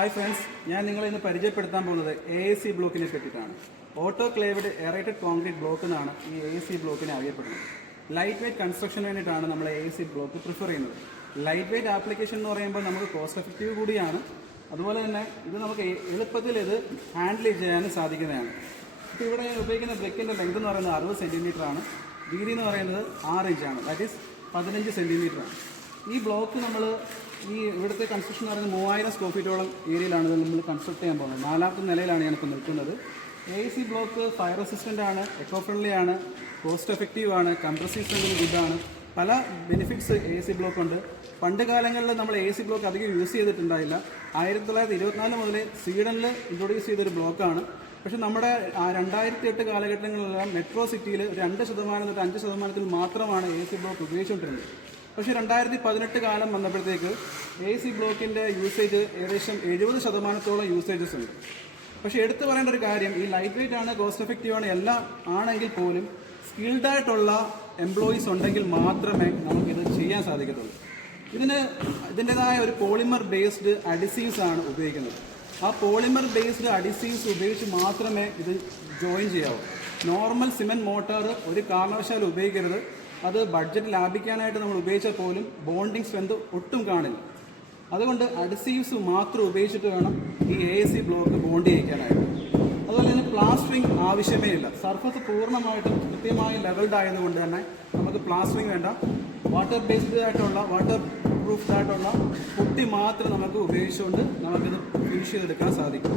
Hi friends, ഞാൻ നിങ്ങളെ ഇന്ന് പരിചയപ്പെടുത്താൻ പോകുന്നത് AAC ബ്ലോക്കിനെ പറ്റിയിട്ടാണ്. ഓട്ടോക്ലേവ്ഡ് എയറേറ്റഡ് കോൺക്രീറ്റ് ബ്ലോക്ക് എന്നാണ് ഈ AAC ബ്ലോക്കിനെ അറിയപ്പെടുന്നത്. ലൈറ്റ് വെയ്റ്റ് കൺസ്ട്രക്ഷന് വേണ്ടിയിട്ടാണ് നമ്മൾ AAC ബ്ലോക്ക് പ്രിഫർ ചെയ്യുന്നത്. ലൈറ്റ് വെയ്റ്റ് ആപ്ലിക്കേഷൻ എന്ന് പറയുമ്പോൾ നമുക്ക് കോസ്റ്റ് എഫക്റ്റീവ് കൂടിയാണ്. അതുപോലെ തന്നെ ഇത് നമുക്ക് എളുപ്പത്തിൽ ഇത് ഹാൻഡിൽ ചെയ്യാനും സാധിക്കുന്നതാണ്. ഇപ്പോൾ ഇവിടെ ഉപയോഗിക്കുന്ന ബ്രിക്കിൻ്റെ ലെങ്ത് എന്ന് പറയുന്നത് 60 സെൻറ്റിമീറ്റർ ആണ്. വീതി എന്ന് പറയുന്നത് 6 ഇഞ്ചാണ്. ദാറ്റ് ഈസ് 15 സെൻറ്റിമീറ്റർ ആണ്. ഈ ബ്ലോക്ക് നമ്മൾ ഇവിടുത്തെ കൺസ്ട്രക്ഷൻ എന്ന് പറയുന്നത് 3000 സ്ക്വയർ ഫീറ്റോളം ഏരിയയിലാണ് നമ്മൾ കൺസ്ട്രക്ട് ചെയ്യാൻ പോകുന്നത്. 4ാമത്തെ നിലയിലാണ് ഞാനിപ്പോൾ നിൽക്കുന്നത്. AAC ബ്ലോക്ക് ഫയർ റെസിസ്റ്റൻ്റ് ആണ്, എക്കോ ഫ്രണ്ട്ലി ആണ്, കോസ്റ്റ് എഫക്റ്റീവ് ആണ്, കംപ്രസീവ് സ്ട്രെങ്ത് ഗുഡാണ്. പല ബെനിഫിറ്റ്സ് AAC ബ്ലോക്ക് ഉണ്ട്. പണ്ട് കാലങ്ങളിൽ നമ്മൾ AAC ബ്ലോക്ക് അധികം യൂസ് ചെയ്തിട്ടുണ്ടായില്ല. 1924 മുതൽ സ്വീഡനിൽ ഇൻട്രൊഡ്യൂസ് ചെയ്തൊരു ബ്ലോക്കാണ്. പക്ഷെ നമ്മുടെ 2008 കാലഘട്ടങ്ങളിലെല്ലാം മെട്രോ സിറ്റിയിൽ 2% തൊട്ട് 5% മാത്രമാണ് AAC ബ്ലോക്ക് ഉപയോഗിച്ചുകൊണ്ടിരുന്നത്. പക്ഷേ 2018 കാലം വന്നപ്പോഴത്തേക്ക് AAC ബ്ലോക്കിൻ്റെ യൂസേജ് ഏകദേശം 70% യൂസേജസ് ഉണ്ട്. പക്ഷേ എടുത്തു പറയേണ്ട ഒരു കാര്യം, ഈ ലൈറ്റ് വെയ്റ്റ് ആണ്, കോസ്റ്റ് എഫക്റ്റീവ് ആണ്, എല്ലാം ആണെങ്കിൽ പോലും സ്കിൽഡ് ആയിട്ടുള്ള എംപ്ലോയീസ് ഉണ്ടെങ്കിൽ മാത്രമേ നമുക്കിത് ചെയ്യാൻ സാധിക്കത്തുള്ളൂ. ഇതിൻ്റെതായ ഒരു പോളിമർ ബേസ്ഡ് അഡിസീവ്സ് ആണ് ഉപയോഗിക്കുന്നത്. ആ പോളിമർ ബേസ്ഡ് അഡിസീവ്സ് ഉപയോഗിച്ച് മാത്രമേ ഇത് ജോയിൻ ചെയ്യാവൂ. നോർമൽ സിമെൻറ്റ് മോട്ടോർ ഒരു കാരണവശാലും ഉപയോഗിക്കരുത്. അത് ബഡ്ജറ്റ് ലാഭിക്കാനായിട്ട് നമ്മൾ ഉപയോഗിച്ചാൽ പോലും ബോണ്ടിങ് സ്ട്രെങ്ത് ഒട്ടും കാണില്ല. അതുകൊണ്ട് അഡിസീവ്സ് മാത്രം ഉപയോഗിച്ചിട്ട് വേണം ഈ AAC ബ്ലോക്ക് ബോണ്ട് ചെയ്യിക്കാനായിട്ട്. അതുപോലെ തന്നെ പ്ലാസ്റ്ററിങ് ആവശ്യമേ ഇല്ല. സർഫസ് പൂർണ്ണമായിട്ടും കൃത്യമായി ലെവൽഡ് ആയതുകൊണ്ട് തന്നെ നമുക്ക് പ്ലാസ്റ്ററിങ് വേണ്ട. വാട്ടർ ബേസ്ഡ് ആയിട്ടുള്ള, വാട്ടർ പ്രൂഫ്ഡ് ആയിട്ടുള്ള പുട്ടി മാത്രം നമുക്ക് ഉപയോഗിച്ചുകൊണ്ട് നമുക്കിത് ഫിനിഷ് ചെയ്തെടുക്കാൻ സാധിക്കും.